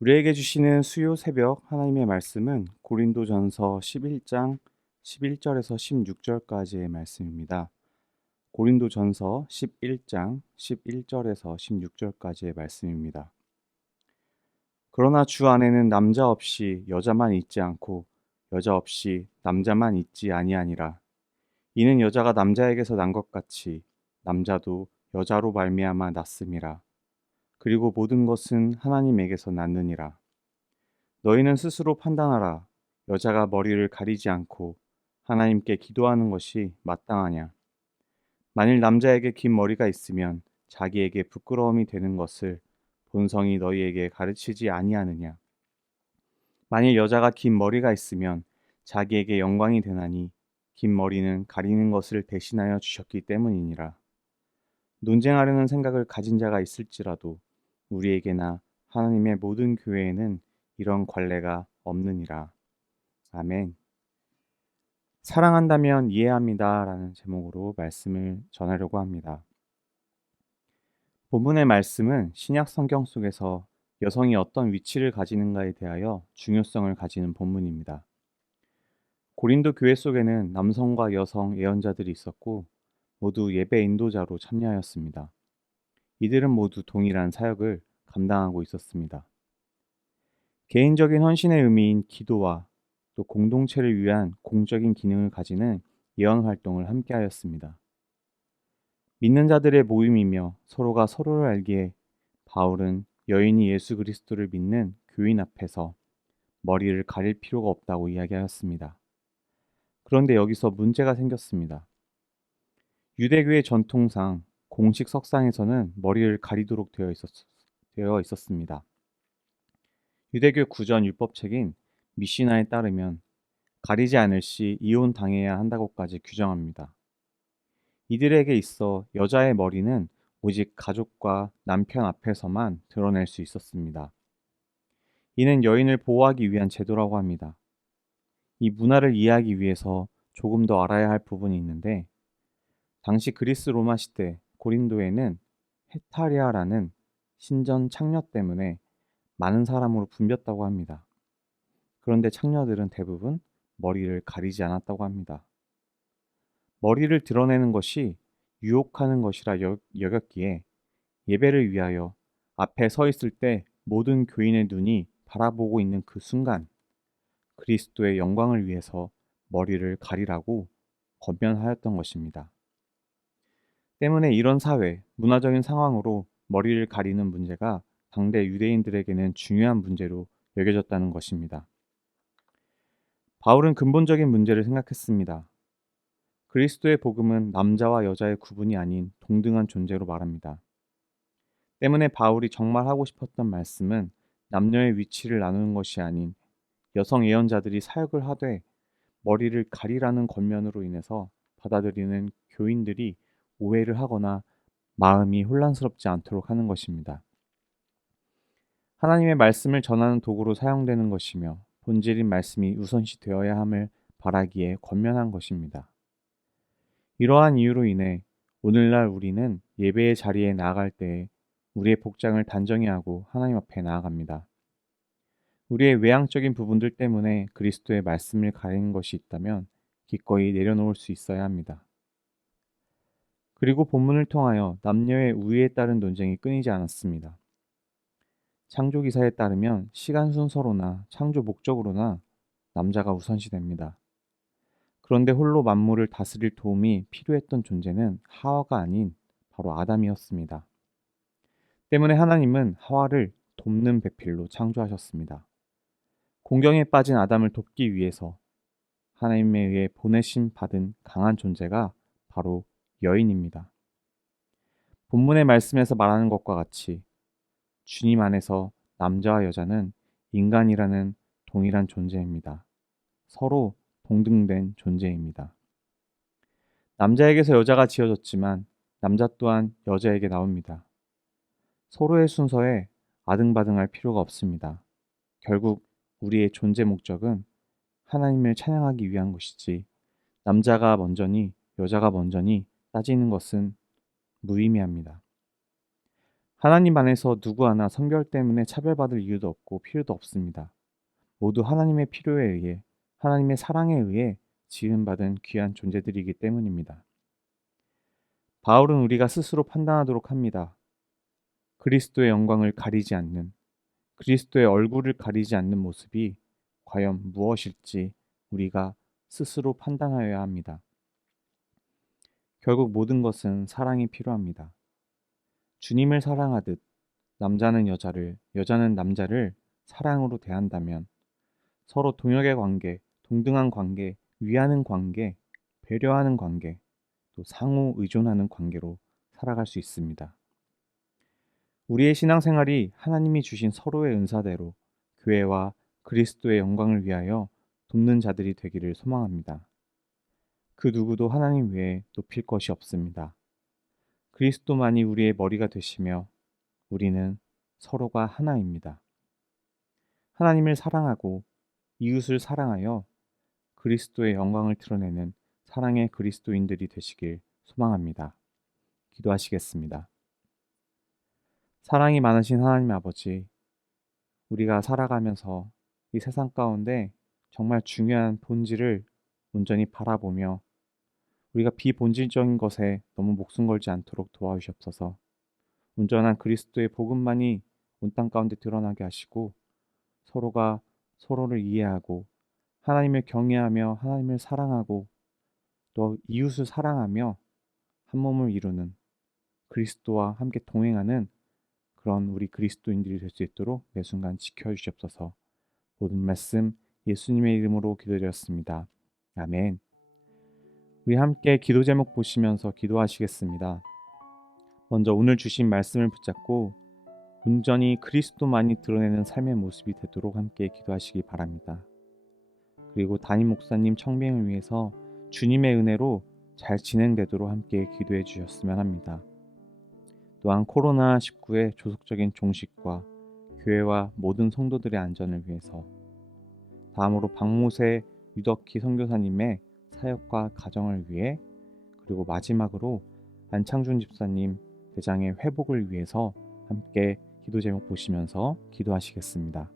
우리에게 주시는 수요 새벽 하나님의 말씀은 고린도전서 11장 11절에서 16절까지의 말씀입니다. 고린도전서 11장 11절에서 16절까지의 말씀입니다. 그러나 주 안에는 남자 없이 여자만 있지 않고 여자 없이 남자만 있지 아니하니라. 이는 여자가 남자에게서 난 것 같이 남자도 여자로 말미암아 났음이라. 그리고 모든 것은 하나님에게서 났느니라. 너희는 스스로 판단하라. 여자가 머리를 가리지 않고 하나님께 기도하는 것이 마땅하냐? 만일 남자에게 긴 머리가 있으면 자기에게 부끄러움이 되는 것을 본성이 너희에게 가르치지 아니하느냐? 만일 여자가 긴 머리가 있으면 자기에게 영광이 되나니 긴 머리는 가리는 것을 대신하여 주셨기 때문이니라. 논쟁하려는 생각을 가진 자가 있을지라도 우리에게나 하나님의 모든 교회에는 이런 관례가 없느니라. 아멘. 사랑한다면 이해합니다. 라는 제목으로 말씀을 전하려고 합니다. 본문의 말씀은 신약 성경 속에서 여성이 어떤 위치를 가지는가에 대하여 중요성을 가지는 본문입니다. 고린도 교회 속에는 남성과 여성 예언자들이 있었고 모두 예배 인도자로 참여하였습니다. 이들은 모두 동일한 사역을 감당하고 있었습니다. 개인적인 헌신의 의미인 기도와 또 공동체를 위한 공적인 기능을 가지는 예언 활동을 함께 하였습니다. 믿는 자들의 모임이며 서로가 서로를 알기에 바울은 여인이 예수 그리스도를 믿는 교인 앞에서 머리를 가릴 필요가 없다고 이야기하였습니다. 그런데 여기서 문제가 생겼습니다. 유대교의 전통상 공식 석상에서는 머리를 가리도록 되어 있었습니다. 유대교 구전 율법책인 미시나에 따르면 가리지 않을 시 이혼 당해야 한다고까지 규정합니다. 이들에게 있어 여자의 머리는 오직 가족과 남편 앞에서만 드러낼 수 있었습니다. 이는 여인을 보호하기 위한 제도라고 합니다. 이 문화를 이해하기 위해서 조금 더 알아야 할 부분이 있는데, 당시 그리스 로마 시대 고린도에는 헤타리아라는 신전 창녀 때문에 많은 사람으로 붐볐다고 합니다. 그런데 창녀들은 대부분 머리를 가리지 않았다고 합니다. 머리를 드러내는 것이 유혹하는 것이라 여겼기에 예배를 위하여 앞에 서 있을 때 모든 교인의 눈이 바라보고 있는 그 순간 그리스도의 영광을 위해서 머리를 가리라고 권면하였던 것입니다. 때문에 이런 사회, 문화적인 상황으로 머리를 가리는 문제가 당대 유대인들에게는 중요한 문제로 여겨졌다는 것입니다. 바울은 근본적인 문제를 생각했습니다. 그리스도의 복음은 남자와 여자의 구분이 아닌 동등한 존재로 말합니다. 때문에 바울이 정말 하고 싶었던 말씀은 남녀의 위치를 나누는 것이 아닌 여성 예언자들이 사역을 하되 머리를 가리라는 권면으로 인해서 받아들이는 교인들이 오해를 하거나 마음이 혼란스럽지 않도록 하는 것입니다. 하나님의 말씀을 전하는 도구로 사용되는 것이며 본질인 말씀이 우선시 되어야 함을 바라기에 권면한 것입니다. 이러한 이유로 인해 오늘날 우리는 예배의 자리에 나아갈 때에 우리의 복장을 단정히 하고 하나님 앞에 나아갑니다. 우리의 외향적인 부분들 때문에 그리스도의 말씀을 가리는 것이 있다면 기꺼이 내려놓을 수 있어야 합니다. 그리고 본문을 통하여 남녀의 우위에 따른 논쟁이 끊이지 않았습니다. 창조 기사에 따르면 시간 순서로나 창조 목적으로나 남자가 우선시됩니다. 그런데 홀로 만물을 다스릴 도움이 필요했던 존재는 하와가 아닌 바로 아담이었습니다. 때문에 하나님은 하와를 돕는 배필로 창조하셨습니다. 공경에 빠진 아담을 돕기 위해서 하나님에 의해 보내심 받은 강한 존재가 바로 여인입니다. 본문의 말씀에서 말하는 것과 같이 주님 안에서 남자와 여자는 인간이라는 동일한 존재입니다. 서로 동등된 존재입니다. 남자에게서 여자가 지어졌지만 남자 또한 여자에게 나옵니다. 서로의 순서에 아등바등할 필요가 없습니다. 결국 우리의 존재 목적은 하나님을 찬양하기 위한 것이지 남자가 먼저니 여자가 먼저니 따지는 것은 무의미합니다. 하나님 안에서 누구 하나 성별 때문에 차별받을 이유도 없고 필요도 없습니다. 모두 하나님의 필요에 의해, 하나님의 사랑에 의해 지음받은 귀한 존재들이기 때문입니다. 바울은 우리가 스스로 판단하도록 합니다. 그리스도의 영광을 가리지 않는, 그리스도의 얼굴을 가리지 않는 모습이 과연 무엇일지 우리가 스스로 판단하여야 합니다. 결국 모든 것은 사랑이 필요합니다. 주님을 사랑하듯 남자는 여자를, 여자는 남자를 사랑으로 대한다면 서로 동역의 관계, 동등한 관계, 위하는 관계, 배려하는 관계, 또 상호 의존하는 관계로 살아갈 수 있습니다. 우리의 신앙생활이 하나님이 주신 서로의 은사대로 교회와 그리스도의 영광을 위하여 돕는 자들이 되기를 소망합니다. 그 누구도 하나님 외에 높일 것이 없습니다. 그리스도만이 우리의 머리가 되시며 우리는 서로가 하나입니다. 하나님을 사랑하고 이웃을 사랑하여 그리스도의 영광을 드러내는 사랑의 그리스도인들이 되시길 소망합니다. 기도하시겠습니다. 사랑이 많으신 하나님 아버지, 우리가 살아가면서 이 세상 가운데 정말 중요한 본질을 온전히 바라보며 우리가 비본질적인 것에 너무 목숨 걸지 않도록 도와주시옵소서. 온전한 그리스도의 복음만이 온 땅 가운데 드러나게 하시고 서로가 서로를 이해하고 하나님을 경외하며 하나님을 사랑하고 또 이웃을 사랑하며 한 몸을 이루는 그리스도와 함께 동행하는 그런 우리 그리스도인들이 될 수 있도록 매 순간 지켜주시옵소서. 모든 말씀 예수님의 이름으로 기도드렸습니다. 아멘. 우리 함께 기도 제목 보시면서 기도하시겠습니다. 먼저 오늘 주신 말씀을 붙잡고 온전히 그리스도만이 드러내는 삶의 모습이 되도록 함께 기도하시기 바랍니다. 그리고 담임 목사님 청빙을 위해서 주님의 은혜로 잘 진행되도록 함께 기도해 주셨으면 합니다. 또한 코로나19의 조속적인 종식과 교회와 모든 성도들의 안전을 위해서 다음으로 박모세 유덕희 선교사님의 사역과 가정을 위해 그리고 마지막으로 안창준 집사님 대장의 회복을 위해서 함께 기도 제목 보시면서 기도하시겠습니다.